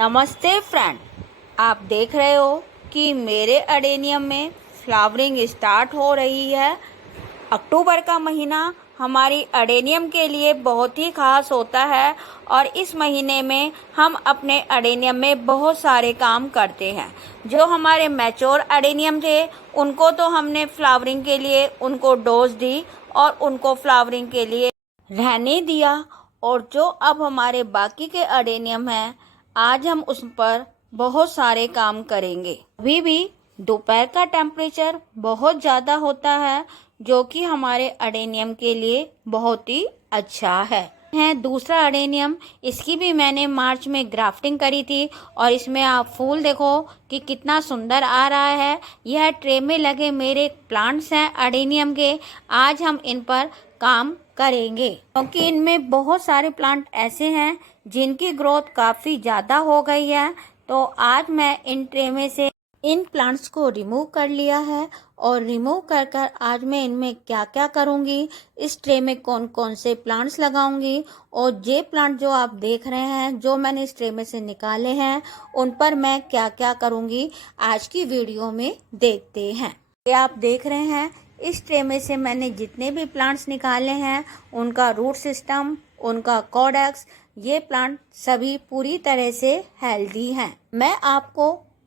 नमस्ते फ्रेंड, आप देख रहे हो कि मेरे अडेनियम में फ्लावरिंग स्टार्ट हो रही है। अक्टूबर का महीना हमारी अडेनियम के लिए बहुत ही खास होता है और इस महीने में हम अपने अडेनियम में बहुत सारे काम करते हैं। जो हमारे मैच्योर अडेनियम थे उनको तो हमने फ्लावरिंग के लिए उनको डोज दी और उनको फ्लावरिंग के लिए रहने दिया, और जो अब हमारे बाकी के अडेनियम हैं आज हम उस पर बहुत सारे काम करेंगे। अभी भी दोपहर का टेम्परेचर बहुत ज़्यादा होता है जो कि हमारे अडेनियम के लिए बहुत ही अच्छा है। दूसरा अडेनियम, इसकी भी मैंने मार्च में ग्राफ्टिंग करी थी और इसमें आप फूल देखो कि कितना सुंदर आ रहा है। यह ट्रे में लगे मेरे प्लांट्स हैं अडेनियम के। आज हम इन पर काम करेंगे क्योंकि इनमें बहुत सारे प्लांट ऐसे हैं जिनकी ग्रोथ काफ़ी ज़्यादा हो गई है। तो आज मैं इन ट्रे में से इन प्लांट्स को रिमूव कर लिया है और रिमूव कर कर आज मैं इनमें क्या क्या करूंगी, इस ट्रे में कौन कौन से प्लांट्स लगाऊंगी और ये प्लांट जो आप देख रहे हैं जो मैंने इस ट्रे में से निकाले हैं उन पर मैं क्या क्या करूंगी आज की वीडियो में देखते हैं। ये आप देख रहे हैं इस ट्रे में से मैंने जितने भी प्लांट्स निकाले हैं उनका रूट सिस्टम, उनका कॉडेक्स, ये प्लांट सभी पूरी तरह से हेल्दी हैं। मैं आपको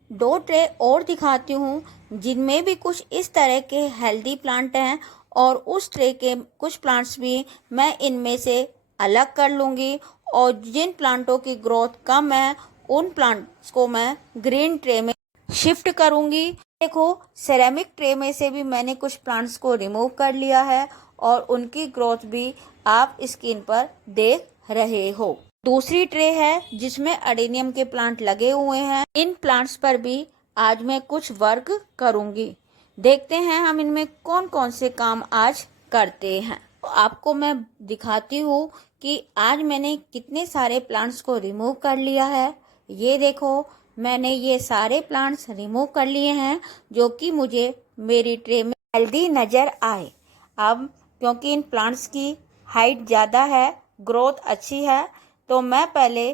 दो ट्रे और दिखाती हूँ जिनमें भी कुछ इस तरह के हेल्दी प्लांट हैं और उस ट्रे के कुछ प्लांट्स भी मैं इनमें से अलग कर लूँगी और जिन प्लांटों की ग्रोथ कम है उन प्लांट्स को मैं ग्रीन ट्रे में शिफ्ट करूँगी। देखो, सेरेमिक ट्रे में से भी मैंने कुछ प्लांट्स को रिमूव कर लिया है और उनकी ग्रोथ भी आप स्क्रीन पर देख रहे हो। दूसरी ट्रे है जिसमें अडेनियम के प्लांट लगे हुए हैं। इन प्लांट्स पर भी आज मैं कुछ वर्क करूंगी। देखते हैं हम इनमें कौन कौन से काम आज करते हैं। तो आपको मैं दिखाती हूँ कि आज मैंने कितने सारे प्लांट्स को रिमूव कर लिया है। ये देखो, मैंने ये सारे प्लांट्स रिमूव कर लिए हैं जो कि मुझे मेरी ट्रे में हेल्दी नज़र आए। अब क्योंकि इन प्लांट्स की हाइट ज़्यादा है, ग्रोथ अच्छी है, तो मैं पहले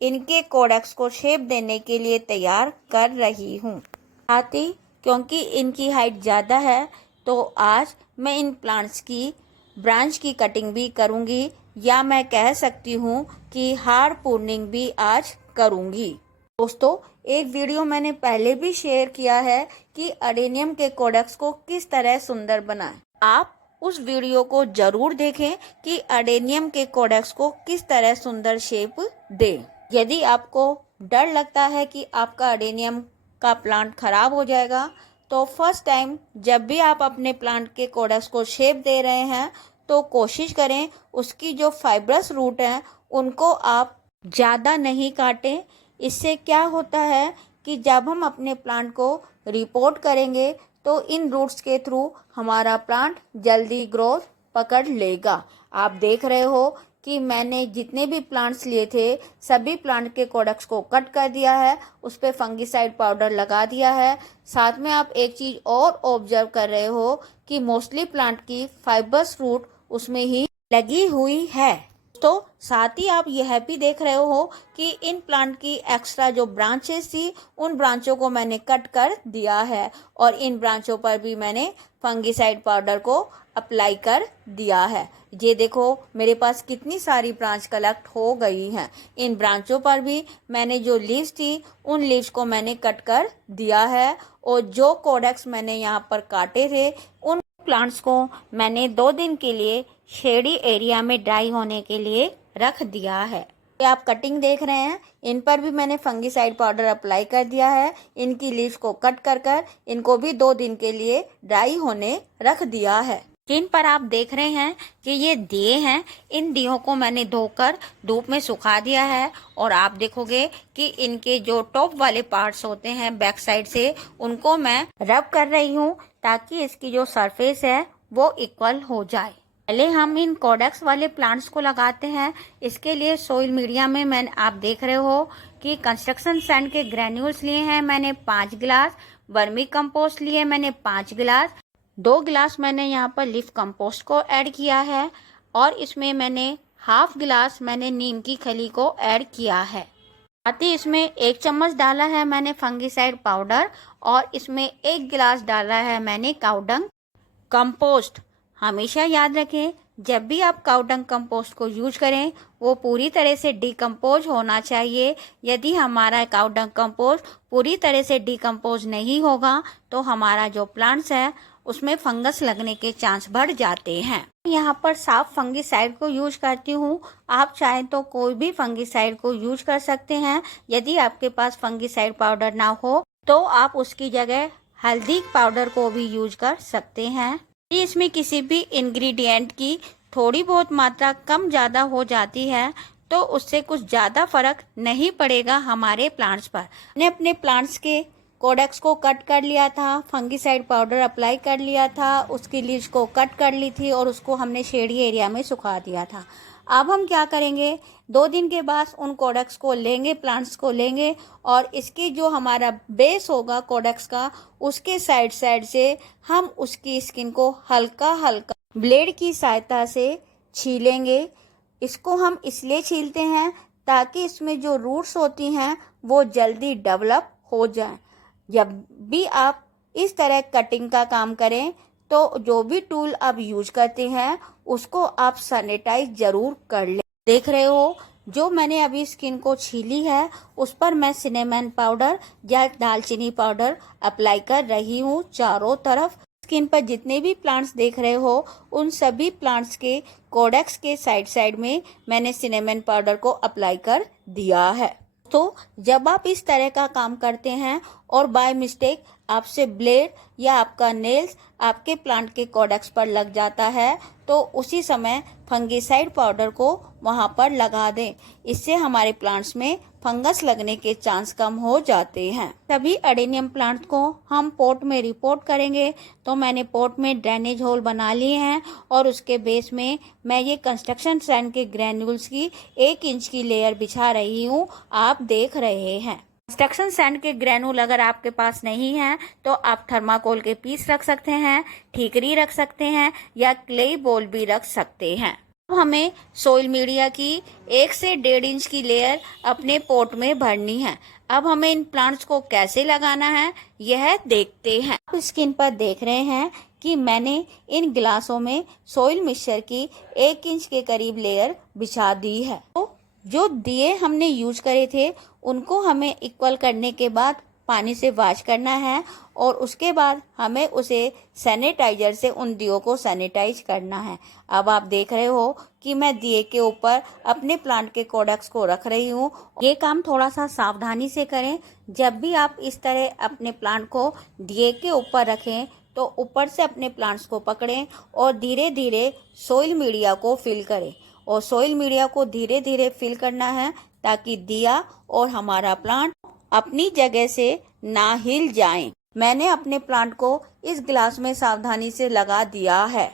इनके कोडेक्स को शेप देने के लिए तैयार कर रही हूँ। साथ ही क्योंकि इनकी हाइट ज़्यादा है तो आज मैं इन प्लांट्स की ब्रांच की कटिंग भी करूँगी, या मैं कह सकती हूँ कि हार्ड प्रूनिंग भी आज करूँगी। दोस्तों, एक वीडियो मैंने पहले भी शेयर किया है कि अडेनियम के कोडेक्स को किस तरह सुंदर बनाएं। आप उस वीडियो को जरूर देखें कि अडेनियम के कोडेक्स को किस तरह सुंदर शेप दें। यदि आपको डर लगता है कि आपका अडेनियम का प्लांट खराब हो जाएगा तो फर्स्ट टाइम जब भी आप अपने प्लांट के कोडेक्स को शेप दे रहे हैं तो कोशिश करें उसकी जो फाइब्रस रूट हैं उनको आप ज़्यादा नहीं काटें। इससे क्या होता है कि जब हम अपने प्लांट को रिपोर्ट करेंगे तो इन रूट्स के थ्रू हमारा प्लांट जल्दी ग्रोथ पकड़ लेगा। आप देख रहे हो कि मैंने जितने भी प्लांट्स लिए थे सभी प्लांट के कोडेक्स को कट कर दिया है, उस पर फंगिसाइड पाउडर लगा दिया है। साथ में आप एक चीज़ और ऑब्जर्व कर रहे हो कि मोस्टली प्लांट की फाइबर्स रूट उसमें ही लगी हुई है। तो साथ ही आप यह भी देख रहे हो कि इन प्लांट की एक्स्ट्रा जो ब्रांचेस थी उन ब्रांचों को मैंने कट कर दिया है और इन ब्रांचों पर भी मैंने फंगिसाइड पाउडर को अप्लाई कर दिया है। ये देखो मेरे पास कितनी सारी ब्रांच कलेक्ट हो गई हैं। इन ब्रांचों पर भी मैंने जो लीव्स थी उन लीव्स को मैंने कट कर दिया है और जो कोडेक्स मैंने यहाँ पर काटे थे उन प्लांट्स को मैंने 2 दिन के लिए शेडी एरिया में ड्राई होने के लिए रख दिया है। ये आप कटिंग देख रहे हैं, इन पर भी मैंने फंगिसाइड पाउडर अप्लाई कर दिया है। इनकी लीव्स को कट कर कर इनको भी 2 दिन के लिए ड्राई होने रख दिया है। जिन पर आप देख रहे हैं कि ये दिए हैं, इन दियों को मैंने धोकर धूप में सुखा दिया है और आप देखोगे कि इनके जो टॉप वाले पार्ट्स होते हैं बैक साइड से उनको मैं रब कर रही हूँ ताकि इसकी जो सरफेस है वो इक्वल हो जाए। पहले हम इन कोडेक्स वाले प्लांट्स को लगाते हैं। इसके लिए सोइल मीडिया में आप देख रहे हो कि कंस्ट्रक्शन सैंड के ग्रेन्यूल्स लिए हैं मैंने 5 गिलास, वर्मी कंपोस्ट लिए मैंने 5 गिलास, 2 गिलास मैंने यहाँ पर लीफ कंपोस्ट को ऐड किया है और इसमें मैंने ½ गिलास मैंने नीम की खली को ऐड किया है। साथ ही इसमें 1 चम्मच डाला है मैंने फंगिसाइड पाउडर और इसमें 1 गिलास डाला है मैंने काउडंग कंपोस्ट। हमेशा याद रखें, जब भी आप काउडंग कंपोस्ट को यूज करें वो पूरी तरह से डिकम्पोज होना चाहिए। यदि हमारा काउडंग कंपोस्ट पूरी तरह से डिकम्पोज नहीं होगा तो हमारा जो प्लांट्स है उसमें फंगस लगने के चांस बढ़ जाते हैं। यहाँ पर साफ फंगिसाइड को यूज करती हूँ, आप चाहें तो कोई भी फंगिसाइड को यूज कर सकते हैं। यदि आपके पास फंगिसाइड पाउडर ना हो तो आप उसकी जगह हल्दी पाउडर को भी यूज कर सकते हैं। इसमें किसी भी इंग्रेडिएंट की थोड़ी बहुत मात्रा कम ज़्यादा हो जाती है तो उससे कुछ ज़्यादा फर्क नहीं पड़ेगा हमारे प्लांट्स पर। मैंने अपने प्लांट्स के कोडेक्स को कट कर लिया था, फंगिसाइड पाउडर अप्लाई कर लिया था, उसकी लीव्स को कट कर ली थी और उसको हमने शेडी एरिया में सुखा दिया था। अब हम क्या करेंगे, 2 दिन के बाद उन कोडेक्स को लेंगे, प्लांट्स को लेंगे और इसकी जो हमारा बेस होगा कोडेक्स का, उसके साइड से हम उसकी स्किन को हल्का हल्का ब्लेड की सहायता से छीलेंगे। इसको हम इसलिए छीलते हैं ताकि इसमें जो रूट्स होती हैं वो जल्दी डेवलप हो जाएं। जब भी आप इस तरह कटिंग का काम करें तो जो भी टूल आप यूज करते हैं उसको आप सैनिटाइज जरूर कर लें। देख रहे हो जो मैंने अभी स्किन को छीली है उस पर मैं सिनेमन पाउडर या दालचीनी पाउडर अप्लाई कर रही हूँ चारों तरफ। स्किन पर जितने भी प्लांट्स देख रहे हो उन सभी प्लांट्स के कोडेक्स के साइड में मैंने सिनेमन पाउडर को अप्लाई कर दिया है। तो जब आप इस तरह का काम करते हैं और बाय मिस्टेक आपसे ब्लेड या आपका नेल्स आपके प्लांट के कोडेक्स पर लग जाता है तो उसी समय फंगिसाइड पाउडर को वहां पर लगा दें। इससे हमारे प्लांट्स में फंगस लगने के चांस कम हो जाते हैं। सभी अडेनियम प्लांट्स को हम पॉट में रिपोर्ट करेंगे तो मैंने पॉट में ड्रेनेज होल बना लिए हैं और उसके बेस में मैं ये कंस्ट्रक्शन सैंड के ग्रैन्यूल्स की 1 इंच की लेयर बिछा रही हूँ, आप देख रहे हैं। कंस्ट्रक्शन सैंड के ग्रैनुल अगर आपके पास नहीं है तो आप थर्माकोल के पीस रख सकते हैं, ठीकरी रख सकते हैं या क्ले बॉल भी रख सकते हैं। अब हमें सोइल मीडिया की 1 से 1.5 इंच की लेयर अपने पॉट में भरनी है। अब हमें इन प्लांट्स को कैसे लगाना है यह देखते हैं। आप स्क्रीन पर देख रहे हैं कि मैंने इन गिलासों में सोइल मिक्सचर की 1 इंच के करीब लेयर बिछा दी है। तो जो दिए हमने यूज करे थे उनको हमें इक्वल करने के बाद पानी से वॉश करना है और उसके बाद हमें उसे सैनिटाइजर से उन दियों को सैनिटाइज करना है। अब आप देख रहे हो कि मैं दिए के ऊपर अपने प्लांट के कोडेक्स को रख रही हूँ। ये काम थोड़ा सा सावधानी से करें। जब भी आप इस तरह अपने प्लांट को दिए के ऊपर रखें तो ऊपर से अपने प्लांट्स को पकड़ें और धीरे धीरे सोइल मीडिया को फिल करें और सोइल मीडिया को धीरे धीरे फिल करना है ताकि दिया और हमारा प्लांट अपनी जगह से ना हिल जाएं। मैंने अपने प्लांट को इस गिलास में सावधानी से लगा दिया है।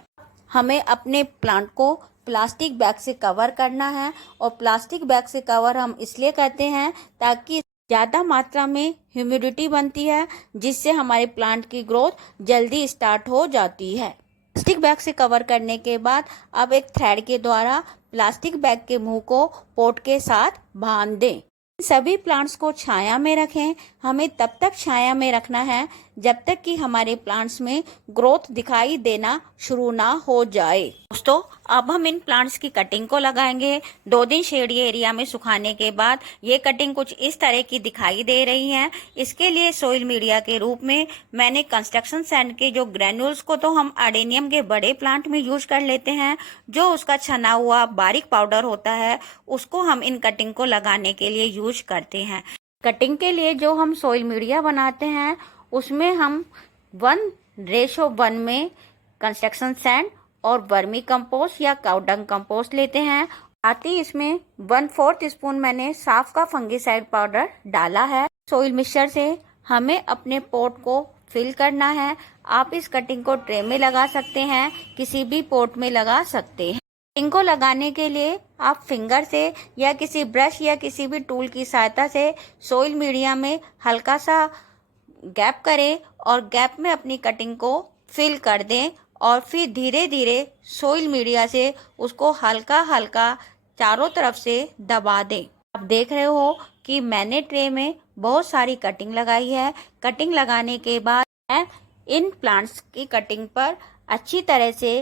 हमें अपने प्लांट को प्लास्टिक बैग से कवर करना है और प्लास्टिक बैग से कवर हम इसलिए करते हैं ताकि ज़्यादा मात्रा में ह्यूमिडिटी बनती है जिससे हमारे प्लांट की ग्रोथ जल्दी स्टार्ट हो जाती है। प्लास्टिक बैग से कवर करने के बाद अब एक थ्रेड के द्वारा प्लास्टिक बैग के मुंह को पॉट के साथ बांध दें। सभी प्लांट्स को छाया में रखें। हमें तब तक छाया में रखना है जब तक कि हमारे प्लांट्स में ग्रोथ दिखाई देना शुरू ना हो जाए। दोस्तों अब हम इन प्लांट्स की कटिंग को लगाएंगे। 2 दिन शेडी एरिया में सुखाने के बाद ये कटिंग कुछ इस तरह की दिखाई दे रही है। इसके लिए सोइल मीडिया के रूप में मैंने कंस्ट्रक्शन सैंड के जो ग्रैन्यूल्स को तो हम अडेनियम के बड़े प्लांट में यूज कर लेते हैं, जो उसका छना हुआ बारीक पाउडर होता है उसको हम इन कटिंग को लगाने के लिए यूज करते हैं। कटिंग के लिए जो हम सोइल मीडिया बनाते हैं उसमें हम 1:1 में कंस्ट्रक्शन सैंड और वर्मी कंपोस्ट या काउडंग कंपोस्ट लेते हैं। साथ ही इसमें 1/4 स्पून मैंने साफ का फंगिसाइड पाउडर डाला है। सोइल मिक्सचर से हमें अपने पॉट को फिल करना है। आप इस कटिंग को ट्रे में लगा सकते हैं, किसी भी पॉट में लगा सकते हैं। इनको लगाने के लिए आप फिंगर से या किसी ब्रश या किसी भी टूल की सहायता से सोइल मीडिया में हल्का सा गैप करें और गैप में अपनी कटिंग को फिल कर दें और फिर धीरे धीरे सोइल मीडिया से उसको हल्का हल्का चारों तरफ से दबा दें। आप देख रहे हो कि मैंने ट्रे में बहुत सारी कटिंग लगाई है। कटिंग लगाने के बाद मैं इन प्लांट्स की कटिंग पर अच्छी तरह से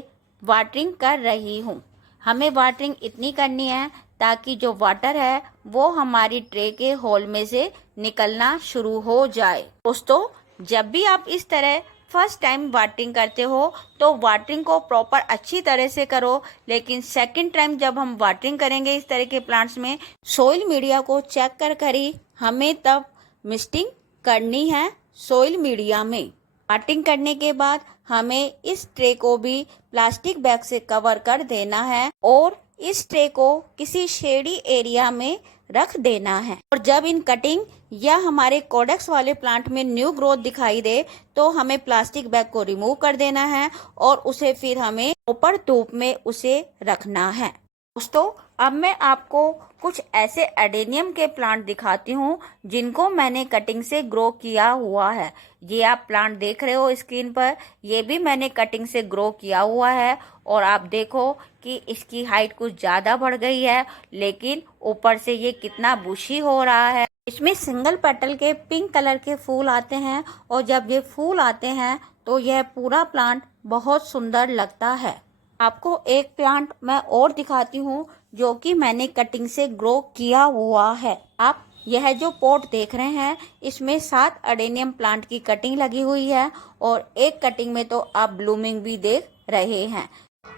वाटरिंग कर रही हूँ। हमें वाटरिंग इतनी करनी है ताकि जो वाटर है वो हमारी ट्रे के होल में से निकलना शुरू हो जाए। दोस्तों, जब भी आप इस तरह फर्स्ट टाइम वाटरिंग करते हो तो वाटरिंग को प्रॉपर अच्छी तरह से करो, लेकिन सेकंड टाइम जब हम वाटरिंग करेंगे इस तरह के प्लांट्स में, सोइल मीडिया को चेक कर ही हमें तब मिस्टिंग करनी है सोइल मीडिया में। वाटरिंग करने के बाद हमें इस ट्रे को भी प्लास्टिक बैग से कवर कर देना है और इस ट्रे को किसी शेडी एरिया में रख देना है। और जब इन कटिंग या हमारे कोडेक्स वाले प्लांट में न्यू ग्रोथ दिखाई दे तो हमें प्लास्टिक बैग को रिमूव कर देना है और उसे फिर हमें ऊपर धूप में उसे रखना है। दोस्तों, अब मैं आपको कुछ ऐसे एडेनियम के प्लांट दिखाती हूँ जिनको मैंने कटिंग से ग्रो किया हुआ है। ये आप प्लांट देख रहे हो स्क्रीन पर, ये भी मैंने कटिंग से ग्रो किया हुआ है और आप देखो कि इसकी हाइट कुछ ज़्यादा बढ़ गई है, लेकिन ऊपर से ये कितना बुशी हो रहा है। इसमें सिंगल पेटल के पिंक कलर के फूल आते हैं और जब ये फूल आते हैं तो यह पूरा प्लांट बहुत सुंदर लगता है। आपको एक प्लांट मैं और दिखाती हूँ जो कि मैंने कटिंग से ग्रो किया हुआ है। आप यह जो पॉट देख रहे हैं इसमें 7 अडेनियम प्लांट की कटिंग लगी हुई है और एक कटिंग में तो आप ब्लूमिंग भी देख रहे हैं।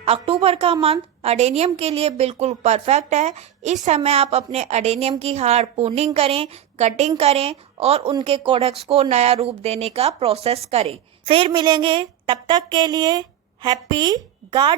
अक्टूबर का मंथ अडेनियम के लिए बिल्कुल परफेक्ट है। इस समय आप अपने अडेनियम की हार्ड प्रूनिंग करें, कटिंग करें और उनके कोडेक्स को नया रूप देने का प्रोसेस करें। फिर मिलेंगे, तब तक के लिए हैप्पी गार्डनिंग।